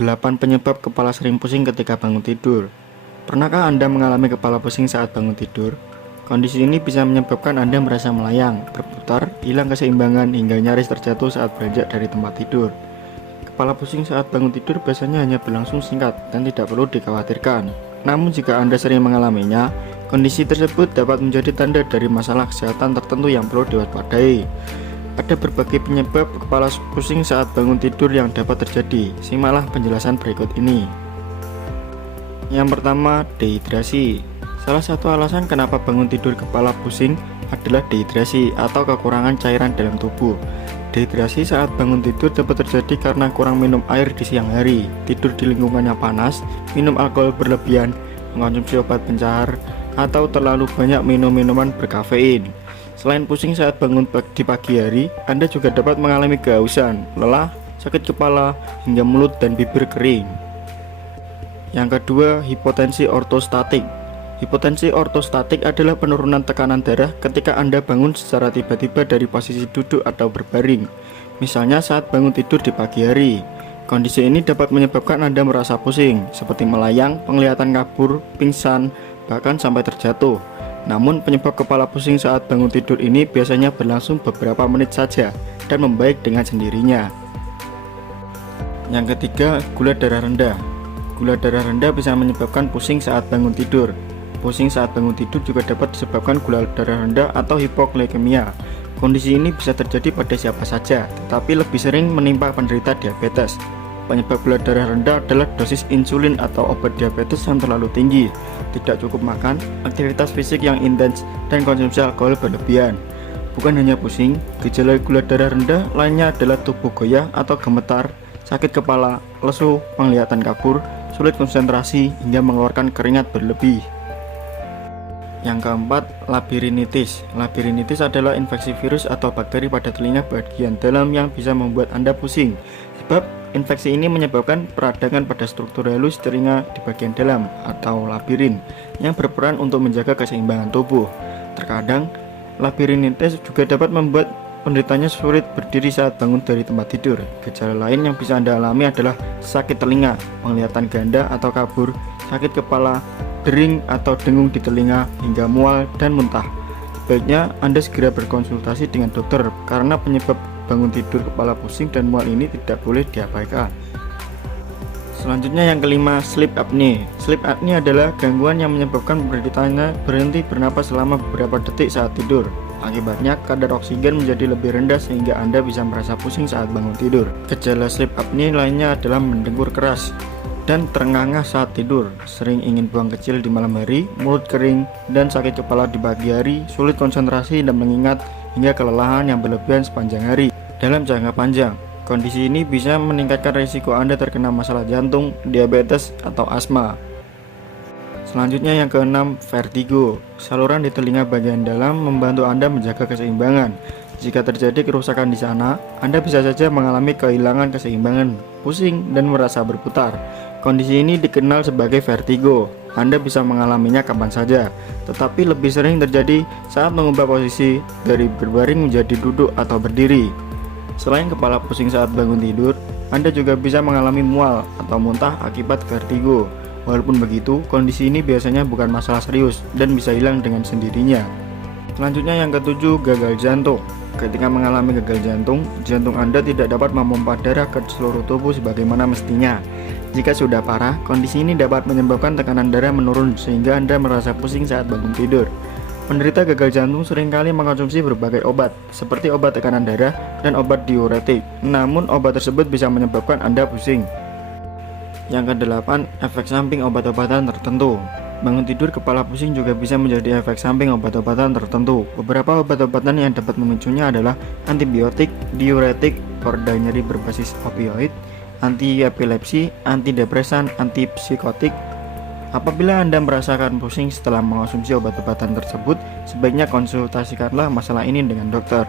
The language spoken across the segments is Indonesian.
8 penyebab kepala sering pusing ketika bangun tidur. Pernahkah Anda mengalami kepala pusing saat bangun tidur? Kondisi ini bisa menyebabkan Anda merasa melayang, berputar, hilang keseimbangan, hingga nyaris terjatuh saat beranjak dari tempat tidur. Kepala pusing saat bangun tidur biasanya hanya berlangsung singkat dan tidak perlu dikhawatirkan. Namun jika Anda sering mengalaminya, kondisi tersebut dapat menjadi tanda dari masalah kesehatan tertentu yang perlu diwaspadai. Ada berbagai penyebab kepala pusing saat bangun tidur yang dapat terjadi. Simaklah penjelasan berikut ini. Yang pertama, dehidrasi. Salah satu alasan kenapa bangun tidur kepala pusing adalah dehidrasi atau kekurangan cairan dalam tubuh. Dehidrasi saat bangun tidur dapat terjadi karena kurang minum air di siang hari, tidur di lingkungan yang panas, minum alkohol berlebihan, mengonsumsi obat pencahar, atau terlalu banyak minum minuman berkafein. Selain pusing saat bangun di pagi hari, Anda juga dapat mengalami kehausan, lelah, sakit kepala, hingga mulut dan bibir kering. Yang kedua, hipotensi ortostatik. Hipotensi ortostatik adalah penurunan tekanan darah ketika Anda bangun secara tiba-tiba dari posisi duduk atau berbaring. Misalnya saat bangun tidur di pagi hari. Kondisi ini dapat menyebabkan Anda merasa pusing, seperti melayang, penglihatan kabur, pingsan, bahkan sampai terjatuh. Namun penyebab kepala pusing saat bangun tidur ini biasanya berlangsung beberapa menit saja dan membaik dengan sendirinya. Yang ketiga, gula darah rendah. Gula darah rendah bisa menyebabkan pusing saat bangun tidur. Pusing saat bangun tidur juga dapat disebabkan gula darah rendah atau hipoglikemia. Kondisi ini bisa terjadi pada siapa saja, tetapi lebih sering menimpa penderita diabetes. Penyebab gula darah rendah adalah dosis insulin atau obat diabetes yang terlalu tinggi, tidak cukup makan, aktivitas fisik yang intens, dan konsumsi alkohol berlebihan. Bukan hanya pusing, gejala gula darah rendah lainnya adalah tubuh goyah atau gemetar, sakit kepala, lesu, penglihatan kabur, sulit konsentrasi, hingga mengeluarkan keringat berlebih. Yang keempat, labirinitis. Labirinitis adalah infeksi virus atau bakteri pada telinga bagian dalam yang bisa membuat Anda pusing. Sebab infeksi ini menyebabkan peradangan pada struktur halus telinga di bagian dalam atau labirin yang berperan untuk menjaga keseimbangan tubuh. Terkadang, labirinitis juga dapat membuat penderitanya sulit berdiri saat bangun dari tempat tidur. Gejala lain yang bisa Anda alami adalah sakit telinga, penglihatan ganda atau kabur, sakit kepala, dering atau dengung di telinga, hingga mual dan muntah. Sebaiknya Anda segera berkonsultasi dengan dokter karena penyebab bangun tidur kepala pusing dan mual ini tidak boleh diabaikan. Selanjutnya yang kelima, sleep apnea. Sleep apnea adalah gangguan yang menyebabkan penderitanya berhenti bernapas selama beberapa detik saat tidur. Akibatnya kadar oksigen menjadi lebih rendah sehingga Anda bisa merasa pusing saat bangun tidur. Gejala sleep apnea lainnya adalah mendengur keras dan terengah-engah saat tidur, sering ingin buang kecil di malam hari, mulut kering, dan sakit kepala di pagi hari, sulit konsentrasi dan mengingat, hingga kelelahan yang berlebihan sepanjang hari. Dalam jangka panjang, kondisi ini bisa meningkatkan risiko Anda terkena masalah jantung, diabetes, atau asma. Selanjutnya yang keenam, vertigo. Saluran di telinga bagian dalam membantu Anda menjaga keseimbangan. Jika terjadi kerusakan di sana, Anda bisa saja mengalami kehilangan keseimbangan, pusing, dan merasa berputar. Kondisi ini dikenal sebagai vertigo. Anda bisa mengalaminya kapan saja, tetapi lebih sering terjadi saat mengubah posisi dari berbaring menjadi duduk atau berdiri. Selain kepala pusing saat bangun tidur, Anda juga bisa mengalami mual atau muntah akibat vertigo. Walaupun begitu, kondisi ini biasanya bukan masalah serius dan bisa hilang dengan sendirinya. Selanjutnya yang ketujuh, gagal jantung. Ketika mengalami gagal jantung, jantung Anda tidak dapat memompa darah ke seluruh tubuh sebagaimana mestinya. Jika sudah parah, kondisi ini dapat menyebabkan tekanan darah menurun sehingga Anda merasa pusing saat bangun tidur. Penderita gagal jantung seringkali mengkonsumsi berbagai obat, seperti obat tekanan darah dan obat diuretik. Namun, obat tersebut bisa menyebabkan Anda pusing. Yang kedelapan, efek samping obat-obatan tertentu. Bangun tidur kepala pusing juga bisa menjadi efek samping obat-obatan tertentu. Beberapa obat-obatan yang dapat memicunya adalah antibiotik, diuretik, pereda nyeri berbasis opioid, anti-epilepsi, antidepresan, antipsikotik. Apabila Anda merasakan pusing setelah mengonsumsi obat-obatan tersebut, sebaiknya konsultasikanlah masalah ini dengan dokter.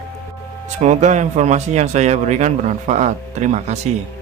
Semoga informasi yang saya berikan bermanfaat. Terima kasih.